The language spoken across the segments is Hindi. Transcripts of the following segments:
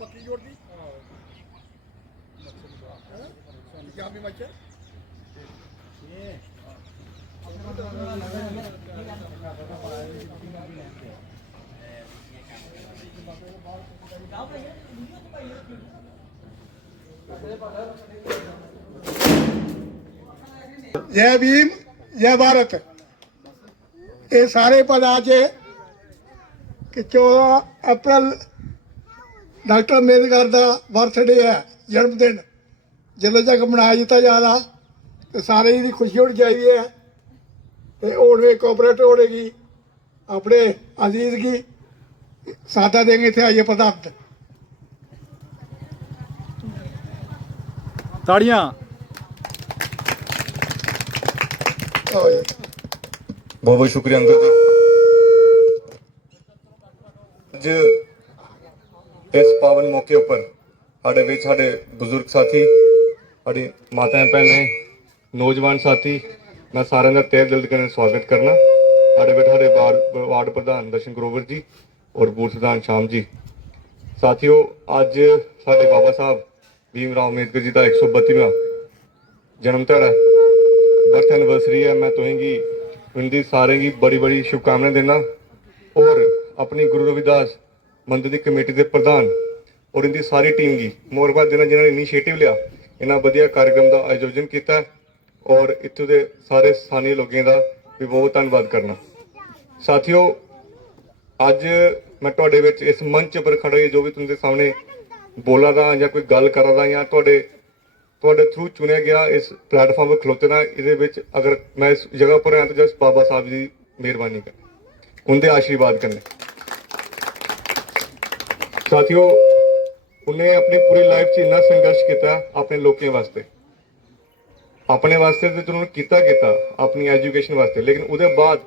पत्ती जोड़ती क्या भी मच्छर जय भीम जय भारत। ये सारे पद आज कि 14 अप्रैल डॉक्टर अम्बेडकर का बर्थडे है, जन्मदिन जिले तक मनाया दिता जा रहा तो सारे की खुशी होनी चाहिए है। तो होने कोऑपरेट होगी अपने अजीज की सादा देंगे थे आइए पदार्थ ताड़ियां। बहुत बहुत शुक्रिया अंकल जी। अज इस पावन मौके उपर साढ़े विच साढ़े बुजुर्ग साथी, साड़ी माता भैनें, नौजवान साथी, मैं सारे का तहे दिल कन्नै स्वागत करना। साढ़े विच साढ़े वार्ड प्रधान दर्शन ग्रोवर जी और बूथ प्रधान श्याम जी। साथियों, अज साढ़े बाबा साहब भीम राव अम्बेडकर जी का 132वां जन्म ध्याड़ा बर्थ एनिवर्सरी है। मैं तुसेंगी उनकी सारें की बड़ी बड़ी शुभकामनाएं देना और अपनी गुरु रविदास मंदिर की कमेटी के प्रधान और इनकी सारी टीम की मुबारकबाद देना जिन्होंने इनिशिएटिव लिया, इन्ना वधिया कार्यक्रम का आयोजन किया और इत्थों के सारे स्थानीय लोगों का भी बहुत धन्यवाद करना। साथियों, अज मैं तुहाडे विच इस मंच पर खड़े जो भी तुहाडे सामने बोला दा या कोई गल करा दा या तुहाडे थ्रू चुनिया गया इस प्लेटफॉर्म पर खलोते ना, ये अगर मैं इस जगह पर आया तो जस्ट बाबा साहब जी मेहरबानी कर उनके आशीर्वाद करने। साथियों, उन्हें अपनी पूरी लाइफ च इन्ना संघर्ष किया अपने लोगों वास्ते, अपने वास्ते तो उन्होंने किया अपनी एजुकेशन वास्ते, लेकिन उसके बाद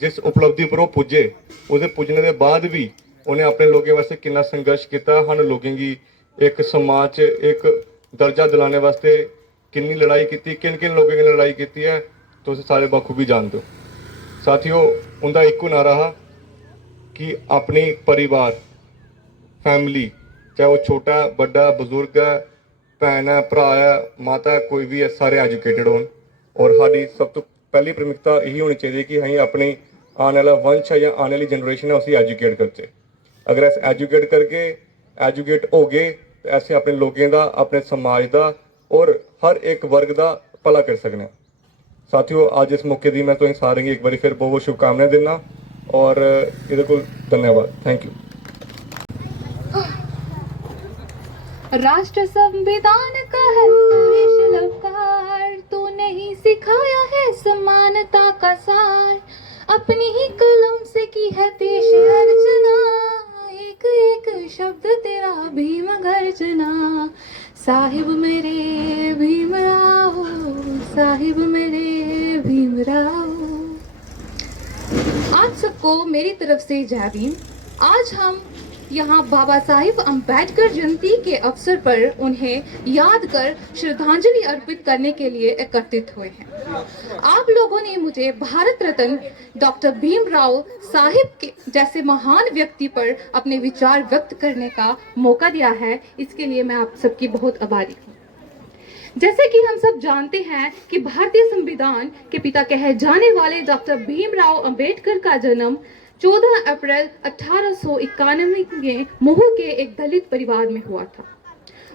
जिस उपलब्धि पर वो पुजे उसे पुजने के बाद भी उन्हें अपने लोगों वास्ते कितना संघर्ष किया। हम लोगों की एक समाज एक दर्जा दिलाने वास्ते कितनी लड़ाई की, किन किन लोगों ने लड़ाई की है तो सारे बखूबी जानते हो। साथियों, उनका एक नारा रहा कि अपनी परिवार फैमिली, चाहे वो छोटा बड़ा बुजुर्ग है, भैन है, भरा है, माता है, कोई भी है, सारे एजुकेटेड हो। और साड़ी सब तो पहली प्राथमिकता यही होनी चाहिए कि अं अपनी आने वाला वंश है या आने वाली जनरेशन है उसे एजुकेट करते। अगर अस एजुकेट करके एजुकेट हो गए तो ऐसे अपने लोगों का, अपने समाज का और हर एक वर्ग का भला कर सकते हैं। साथियों, आज इस मौके की मैं तुम सारे एक बार फिर बहुत बहुत शुभकामनाएं देना और ये धन्यवाद। Thank you. राष्ट्र संविधान का है तू शिल्पकार, तूने ही सिखाया है समानता का सार, अपनी ही कलम से की है देश अर्चना, एक एक शब्द तेरा भीम गर्जना, साहिब मेरे भीमराव, साहिब मेरे भीमराव। आज सबको मेरी तरफ से जय भीम। आज हम यहाँ बाबा साहिब अम्बेडकर जयंती के अवसर पर उन्हें याद कर श्रद्धांजलि अर्पित करने के लिए एकत्रित हुए हैं। आप लोगों ने मुझे भारत रत्न डॉक्टर भीमराव साहिब के जैसे महान व्यक्ति पर अपने विचार व्यक्त करने का मौका दिया है, इसके लिए मैं आप सबकी बहुत आभारी हूँ। जैसे कि हम सब जानते हैं कि भारतीय संविधान के पिता कहे जाने वाले डॉक्टर भीमराव अंबेडकर का जन्म 14 अप्रैल 1891 में महू के एक दलित परिवार में हुआ था।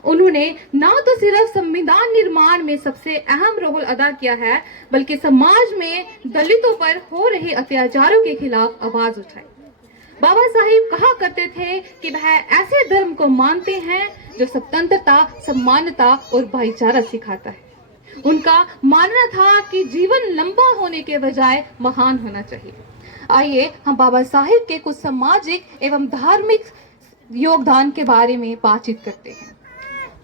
उन्होंने ना तो सिर्फ संविधान निर्माण में सबसे अहम रोल अदा किया है, बल्कि समाज में दलितों पर हो रहे अत्याचारों के खिलाफ आवाज उठाई। बाबा साहिब कहा करते थे कि वह ऐसे धर्म को मानते हैं जो स्वतंत्रता, समानता और भाईचारा सिखाता है। उनका मानना था कि जीवन लंबा होने के बजाय महान होना चाहिए। आइए हम बाबा साहिब के कुछ सामाजिक एवं धार्मिक योगदान के बारे में बातचीत करते हैं।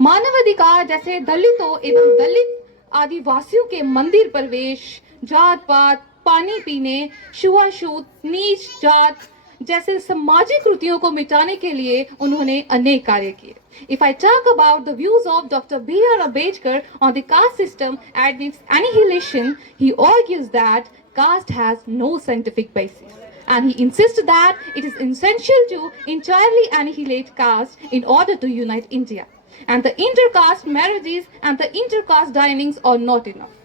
मानवाधिकार जैसे दलितों एवं दलित आदिवासियों के मंदिर प्रवेश, जात पात, पानी पीने, छुआछूत, नीच जात जैसे सामाजिक कृतियों को मिटाने के लिए उन्होंने अनेक कार्य किए। If I talk about the views of Dr. B.R. Ambedkar on the caste system and its annihilation, he argues that caste has no scientific basis and he insists that it is essential to entirely annihilate caste in order to unite India. And the intercaste marriages and the intercaste dinings are not enough.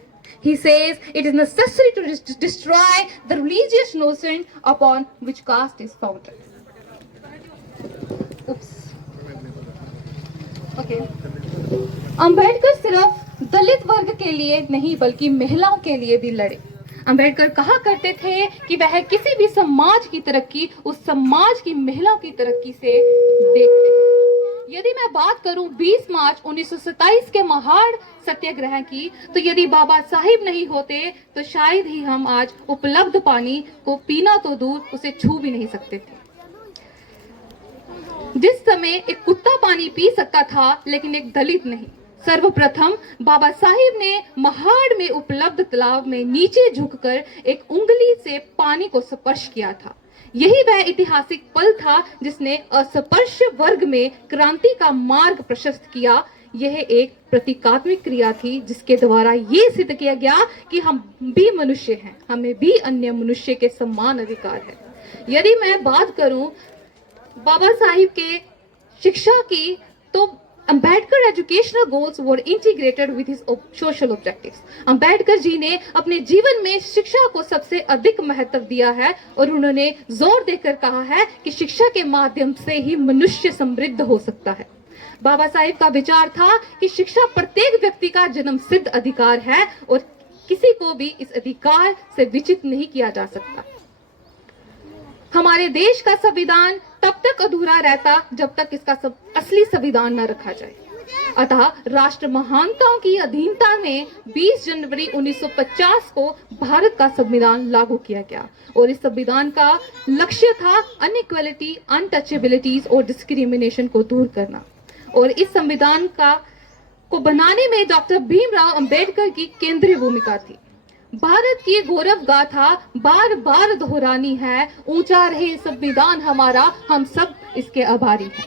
He says it is necessary to destroy the religious notion upon which caste is founded. Oops. Okay. Ambedkar सिर्फ दलित वर्ग के लिए नहीं बल्कि महिलाओं के लिए भी लड़े। अंबेडकर कहा करते थे कि वह किसी भी समाज की तरक्की उस समाज की महिलाओं की तरक्की से देखते हैं। यदि मैं बात करूं 20 मार्च 1927 के महाड़ सत्याग्रह की, तो यदि बाबा साहिब नहीं होते तो शायद ही हम आज उपलब्ध पानी को पीना तो दूर उसे छू भी नहीं सकते थे। जिस समय एक कुत्ता पानी पी सकता था लेकिन एक दलित नहीं। सर्वप्रथम बाबा साहिब ने महाड़ में उपलब्ध तालाब में नीचे झुककर एक उंगली से पानी को स्पर्श किया था। यही वह ऐतिहासिक पल था जिसने अस्पृश्य वर्ग में क्रांति का मार्ग प्रशस्त किया। यह एक प्रतीकात्मक क्रिया थी जिसके द्वारा ये सिद्ध किया गया कि हम भी मनुष्य हैं, हमें भी अन्य मनुष्य के समान अधिकार है। यदि मैं बात करूं बाबा साहिब के शिक्षा की, तो Ambedkar educational goals were integrated with his social objectives. Ambedkar ji ने अपने जीवन में शिक्षा को सबसे अधिक महत्व दिया है और उन्होंने जोर देकर कहा है कि शिक्षा के माध्यम से ही मनुष्य समृद्ध हो सकता है। बाबा साहिब का विचार था कि शिक्षा प्रत्येक व्यक्ति का जन्म सिद्ध अधिकार है और किसी को भी इस अधिकार से वंचित नहीं किया जा सकता। हमारे देश का संविधान तब तक अधूरा रहता जब तक इसका असली संविधान न रखा जाए। अतः राष्ट्र महानताओं की अधीनता में 20 जनवरी 1950 को भारत का संविधान लागू किया गया और इस संविधान का लक्ष्य था अनइक्वालिटी, अनटचेबिलिटीज और डिस्क्रिमिनेशन को दूर करना। और इस संविधान को बनाने में डॉक्टर भीमराव अंबेडकर की केंद्रीय भूमिका थी। भारत की गौरव गाथा बार बार दोहरानी है, ऊंचा रहे संविधान हमारा, हम सब इसके आभारी हैं।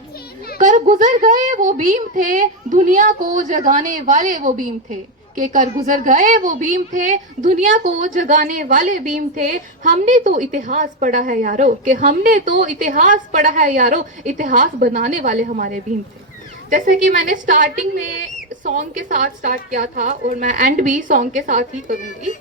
कर गुजर गए वो भीम थे, दुनिया को जगाने वाले वो भीम थे। के कर गुजर गए वो भीम थे, दुनिया को जगाने वाले भीम थे। हमने तो इतिहास पढ़ा है यारो, कि हमने तो इतिहास पढ़ा है यारो, इतिहास बनाने वाले हमारे भीम थे। जैसे कि मैंने स्टार्टिंग में सॉन्ग के साथ स्टार्ट किया था और मैं एंड भी सॉन्ग के साथ ही करूंगी।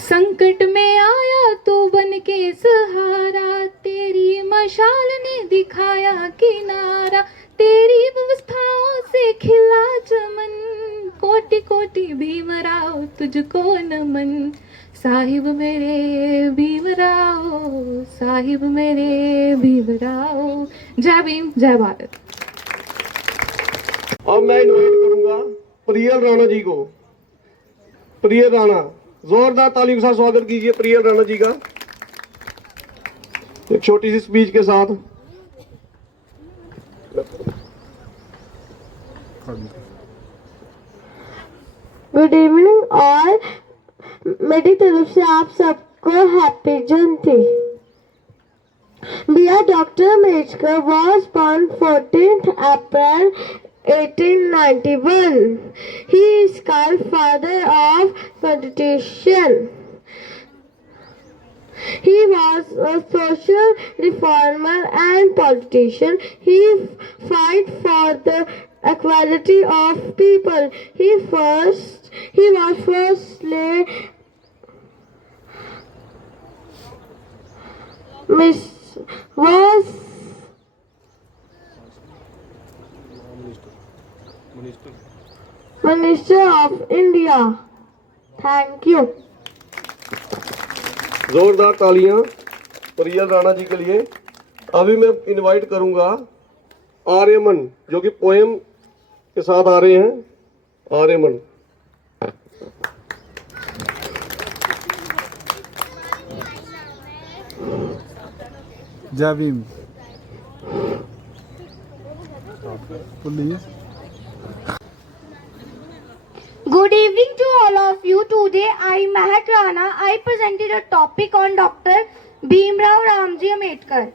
संकट में आया तो बन के सहारा, तेरी मशाल ने दिखाया किनारा, तेरी व्यवस्थाओं से खिला चमन, कोटि कोटि भीमराव तुझको नमन। साहिब मेरे भीमराव, साहिब मेरे भीमराव। जय भीम, जय भारत। अब मैं इनवाइट करूंगा प्रियल राणा जी को। प्रियल राणा, जोरदार ताली के साथ स्वागत कीजिए प्रियल राणा जी का एक छोटी सी स्पीच के साथ। गुड इवनिंग और मेरी तरफ से आप सबको happy Jayanti. Br. Dr. Ambedkar was born 14th April 1891. He is called father of constitution. He was a social reformer and politician. He fought for the equality of people. He was firstly Minister of India. Thank you. जोरदार तालियां प्रियल राणा जी के लिए। अभी मैं इनवाइट करूंगा आर्यमन, जो कि पोएम के साथ आ रहे हैं। आर्यमन। जय भीम। बोलिए। Good evening to all of you. Today I, Mahak Rana, I presented a topic on Dr. Bhimrao Ramji Ambedkar.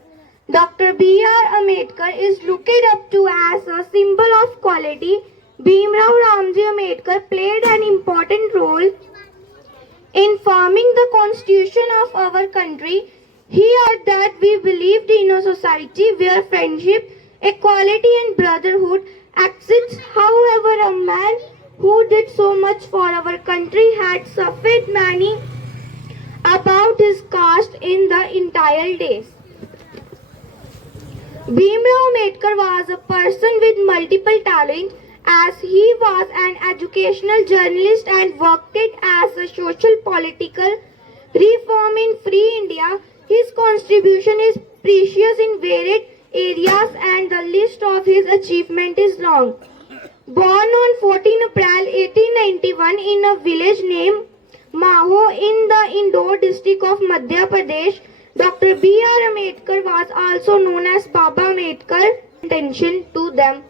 Dr. B.R. Ambedkar is looked up to as a symbol of quality. Bhimrao Ramji Ambedkar played an important role in forming the constitution of our country. Here that we believed in a society where friendship, equality and brotherhood exists. However, a man who did so much for our country had suffered many about his caste in the entire days. Bhimrao Ambedkar was a person with multiple talents as he was an educational journalist and worked as a social political reform in free India. His contribution is precious in varied areas and the list of his achievement is long. Born on 14 April 1891 in a village named Maho in the Indore district of Madhya Pradesh, Dr. B.R. Ambedkar was also known as Baba Ambedkar. Attention to them.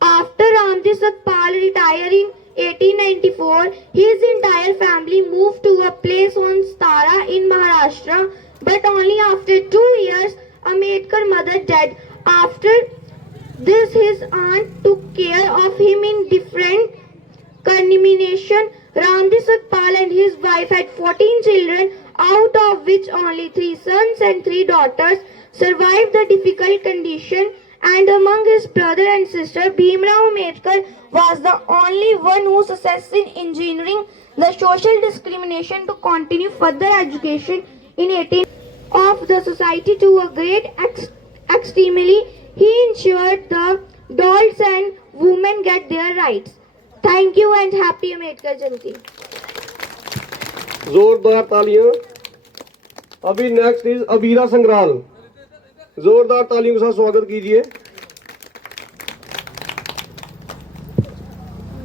After Ramji Satpal retired in 1894, his entire family moved to a place on Stara in Maharashtra, but only after 2 years, Ambedkar's mother died. After this, his aunt took care of him in different combination. Ramji Satpal and his wife had 14 children, out of which only 3 sons and 3 daughters survived the difficult condition. And among his brother and sister, Bhimrao Ambedkar was the only one who succeeded in engineering the social discrimination to continue further education in 18 of the society to a great extremely. He ensured the adults and women get their rights. Thank you and happy Ambedkar Jayanti. जोरदार तालियां। अभी नेक्स्ट इज अबीरा संग्राल, जोरदार तालियों के साथ स्वागत कीजिए।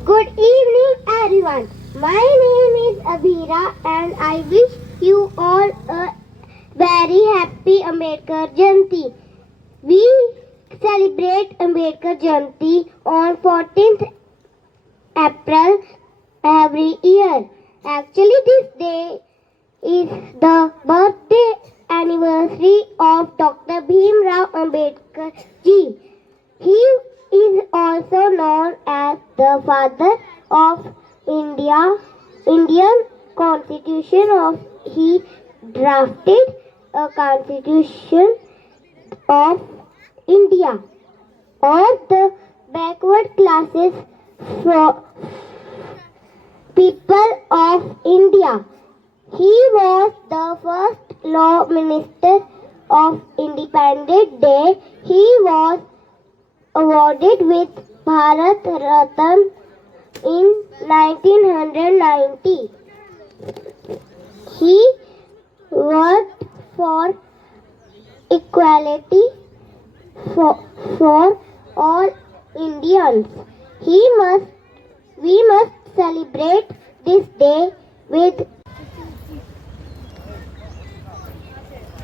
Good evening, everyone. My name is Abhira, and I wish you all a very happy Ambedkar Jayanti. We celebrate Ambedkar Jayanti on 14th April every year. Actually, this day is the birthday anniversary of Dr. Bhimrao Ambedkar ji. He is also known as the father of Indian Constitution. He drafted a Constitution of India or the backward classes for people of India. He was the first law minister of Independence Day. He was awarded with Bharat Ratna in 1990. He worked for equality for all Indians. We must celebrate this day with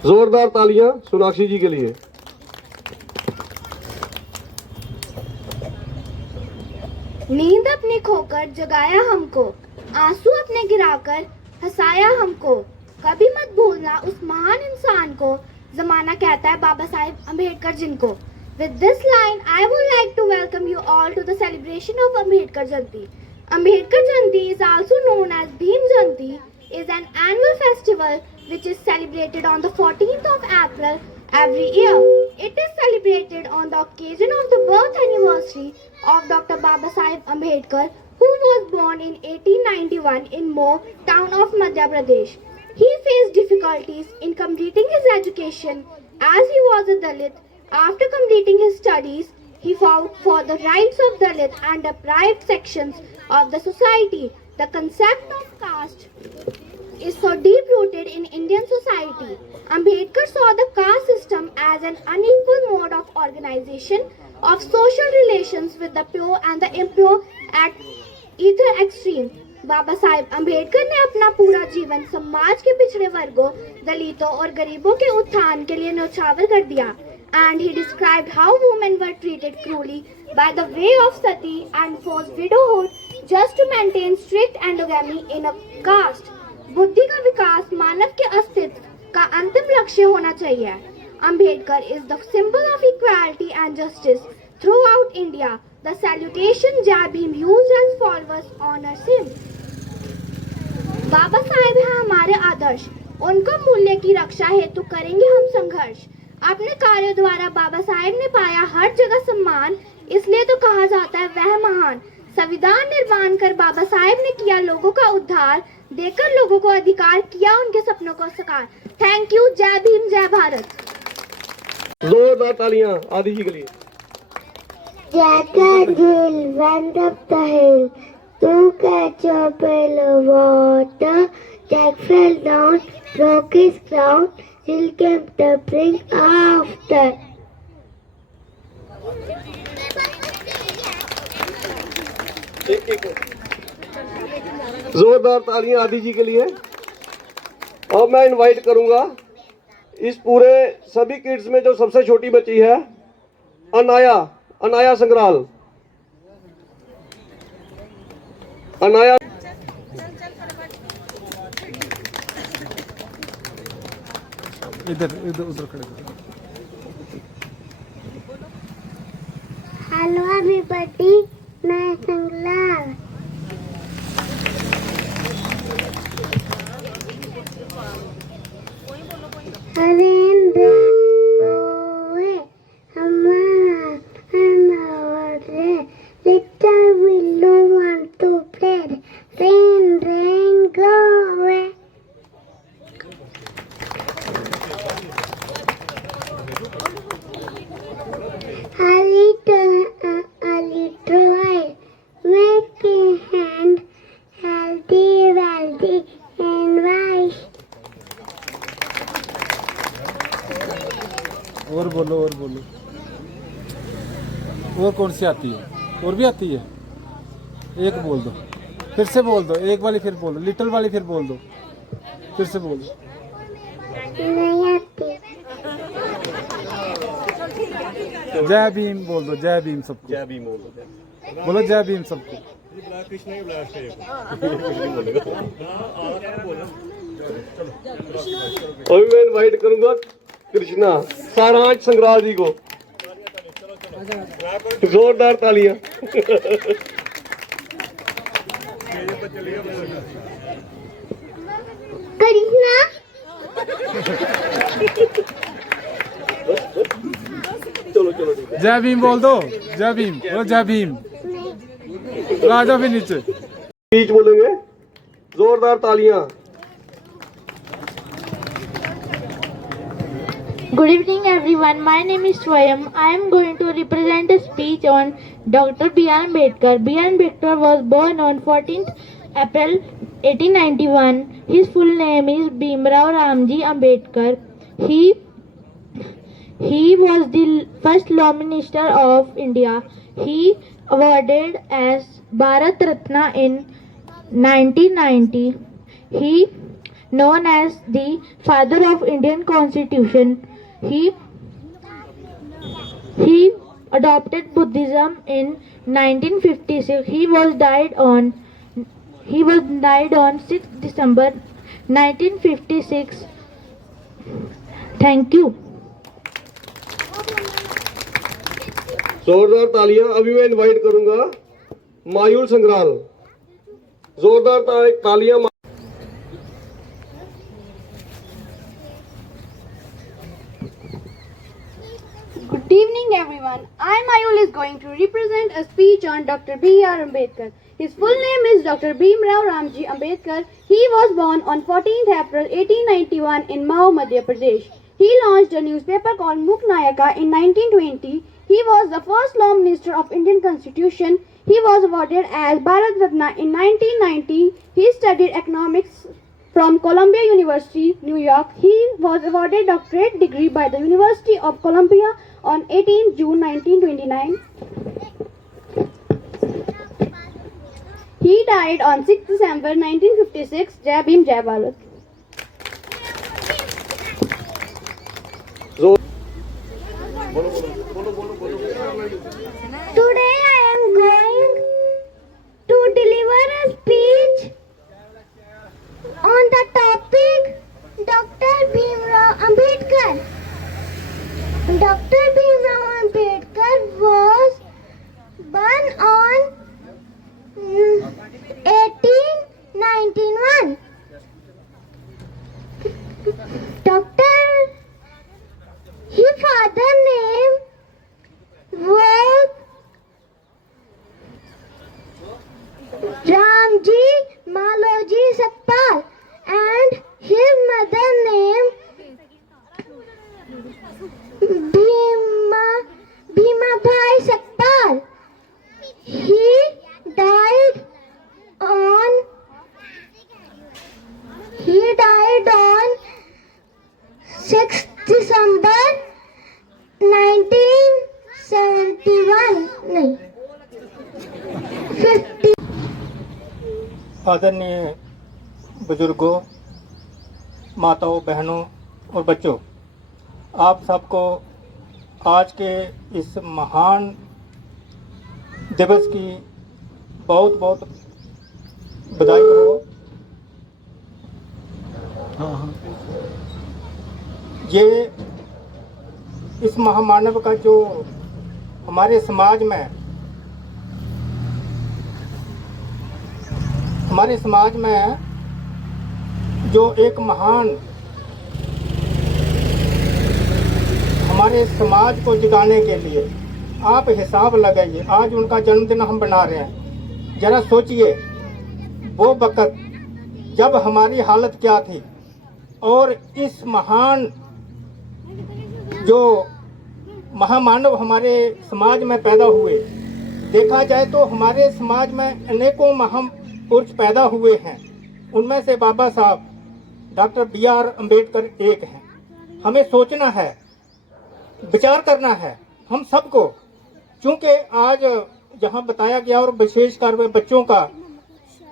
जोरदार तालियां सोनाक्षी जी के लिए। नींद अपनी खोकर जगाया हमको, आंसू अपने गिराकर हंसाया हमको। कभी मत भूलना उस महान इंसान को, जमाना कहता है बाबा साहेब अम्बेडकर जिनको। With this line, I would like to welcome you all to the celebration of Ambedkar Jayanti. Ambedkar Jayanti is also known as Bhim Jayanti, is an annual festival which is celebrated on the 14th of April every year. It is celebrated on the occasion of the birth anniversary of Dr. Baba Sahib Ambedkar, who was born in 1891 in Moh, town of Madhya Pradesh. He faced difficulties in completing his education as he was a Dalit. After completing his studies, he fought for the rights of Dalit and deprived sections of the society. The concept of caste is so deep-rooted in Indian society. Ambedkar saw the caste system as an unequal mode of organization of social relations with the pure and the impure at either extreme. Baba Saheb Ambedkar ने अपना पूरा जीवन समाज के पिछड़े वर्गों, दलितों और गरीबों के उत्थान के लिए न्यौछावर कर दिया. And he described how women were treated cruelly by the way of sati and forced widowhood just to maintain strict endogamy in a caste. बुद्धि का विकास मानव के अस्तित्व का अंतिम लक्ष्य होना चाहिए. Ambedkar is the symbol of equality and justice throughout India. The salutation Jai Bhim used as follows honors him. Baba Saheb है हमारे आदर्श, उनको मूल्य की रक्षा हेतु करेंगे हम संघर्ष। अपने कार्यों द्वारा बाबा साहेब ने पाया हर जगह सम्मान, इसलिए तो कहा जाता है वह महान। संविधान निर्माण कर बाबा साहेब ने किया लोगों का उद्धार, देकर लोगों को अधिकार, किया उनके सपनों को साकार। Thank you. जय भीम, जय भारत। जोरदार तालियां आदि जी के लिए। Jack and Jill went up the hill to catch a pail of water. Jack fell down, broke his crown. Jill came tumbling after. जोरदार तालियां आदि जी के लिए। अब मैं इनवाइट करूंगा इस पूरे सभी किड्स में जो सबसे छोटी बच्ची है, अनाया संग्राल। अनाया इधर इधर उधर खड़े हो। Hello everybody, मैं संगलाल। हरेंद्र गोवे हमारा हमारे little willow want to play. Rain, rain, go away. A little while, make a hand, healthy, wealthy, and wise. और बोलो और बोलो। और कौन सी आती है? और भी आती है? एक बोल दो, फिर से बोल दो। एक वाली फिर बोल दो, लिटिल वाली फिर बोल दो, फिर से बोल दो। नहीं आती। जय भीम बोल दो, जय भीम सबको। जय भीम बोलो। बोलो जय भीम सबको। अभी मैं इनवाइट करूंगा कृष्णा सारांश संग्राल जी को। जोरदार तालियां। कृष्णा चलो चलो ठीक है। जय भीम बोल दो, जय भीम बोलो, जय भीम। आ जाओ फिर नीचे। बीच बोलेंगे। जोरदार तालियां। Good evening everyone, my name is Swayam. I am going to represent a speech on Dr. B.R. Ambedkar. B.R. Ambedkar was born on 14th April 1891. His full name is Bhimrao Ramji Ambedkar. He was the first Law Minister of India. He awarded as Bharat Ratna in 1990. He known as the father of Indian Constitution. He adopted Buddhism in 1956. He was died on 6th December 1956. Thank you. जोरदार तालियां। अभी मैं इनवाइट करूंगा मायूल संग्राल। जोरदार तालियां। Good evening everyone. I, Mayul, is going to represent a speech on Dr. B.R. Ambedkar. His full name is Dr. Bhimrao Ramji Ambedkar. He was born on 14th April 1891 in Mao, Madhya Pradesh. He launched a newspaper called Muknayaka in 1920. He was the first Law Minister of Indian Constitution. He was awarded as Bharat Ratna in 1990. He studied economics from Columbia University, New York. He was awarded doctorate degree by the University of Columbia on 18 June 1929. He died on 6 December 1956. Jai Bhim, Jai Bharat. Today I am going to deliver a speech on the topic Dr. Bhimrao Ambedkar. Dr. Bhimrao Ambedkar was born on 1891. Bhima Bhai Sakpal. He died on 6th December 1971. नहीं 50. आदरणीय बुजुर्गों, माताओं, बहनों और बच्चों, आप सबको आज के इस महान दिवस की बहुत बहुत बधाई हो। ये इस महामानव का जो हमारे समाज में जो एक महान हमारे समाज को जगाने के लिए आप हिसाब लगाइए। आज उनका जन्मदिन हम बना रहे हैं। जरा सोचिए वो वक़्त जब हमारी हालत क्या थी और इस महान जो महामानव हमारे समाज में पैदा हुए। देखा जाए तो हमारे समाज में अनेकों महापुरुष पैदा हुए हैं। उनमें से बाबा साहब डॉक्टर B.R. अम्बेडकर एक हैं। हमें सोचना है, विचार करना है हम सबको, क्योंकि आज जहां बताया गया और विशेषकर बच्चों का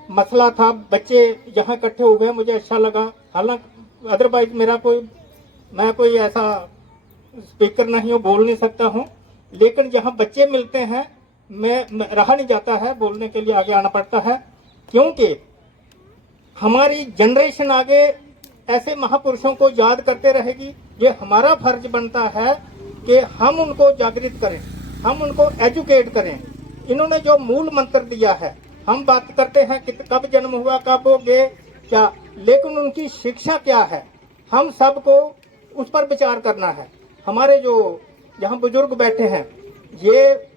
मसला था, बच्चे यहाँ इकट्ठे हुए, मुझे अच्छा लगा। हालांकि अदरवाइज मैं कोई ऐसा स्पीकर नहीं हूँ, बोल नहीं सकता हूँ, लेकिन जहाँ बच्चे मिलते हैं मैं रहा नहीं जाता है, बोलने के लिए आगे आना पड़ता है, क्योंकि हमारी जनरेशन आगे ऐसे महापुरुषों को याद करते रहेगी। ये हमारा फर्ज बनता है कि हम उनको जागृत करें, हम उनको एजुकेट करें। इन्होंने जो मूल मंत्र दिया है, हम बात करते हैं कि कब जन्म हुआ, कब हो गए क्या, लेकिन उनकी शिक्षा क्या है, हम सबको उस पर विचार करना है। हमारे जो यहाँ बुजुर्ग बैठे हैं ये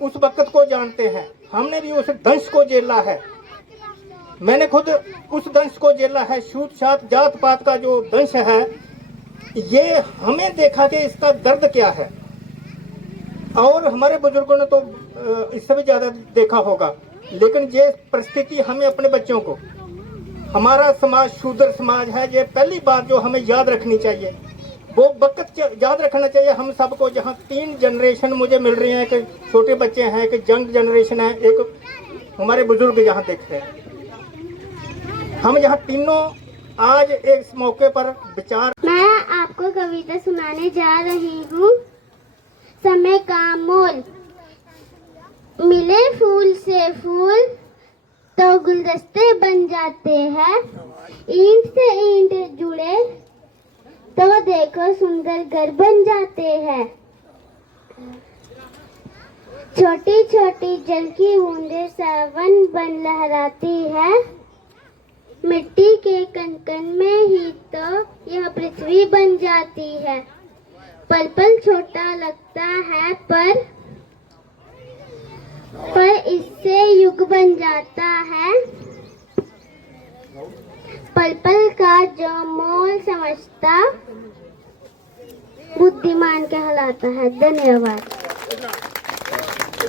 उस वक्त को जानते हैं, हमने भी उस दंश को झेला है, मैंने खुद उस दंश को झेला है। छूत छात जात पात का जो दंश है, ये हमें देखा कि इसका दर्द क्या है, और हमारे बुजुर्गों ने तो इससे भी ज्यादा देखा होगा। लेकिन ये परिस्थिति हमें अपने बच्चों को, हमारा समाज शूद्र समाज है, ये पहली बात जो हमें याद रखनी चाहिए, वो वक्त याद रखना चाहिए हम सबको। जहाँ 3 जनरेशन मुझे मिल रही हैं, कि छोटे बच्चे हैं, कि यंग जनरेशन है, एक हमारे बुजुर्ग यहाँ देख रहे हैं। हम यहाँ तीनों आज इस मौके पर विचार। मैं आपको कविता सुनाने जा रही हूँ। समय का मोल। मिले फूल से फूल तो गुलदस्ते बन जाते हैं, ईंट से ईंट जुड़े तो देखो सुंदर घर बन जाते हैं। छोटी छोटी जल की बूंदें सावन बन लहराती है, मिट्टी के कण कण में ही तो यह पृथ्वी बन जाती है। पल पल छोटा लगता है पर इससे युग बन जाता है। पल पल का जो मोल समझता बुद्धिमान कहलाता है। धन्यवाद।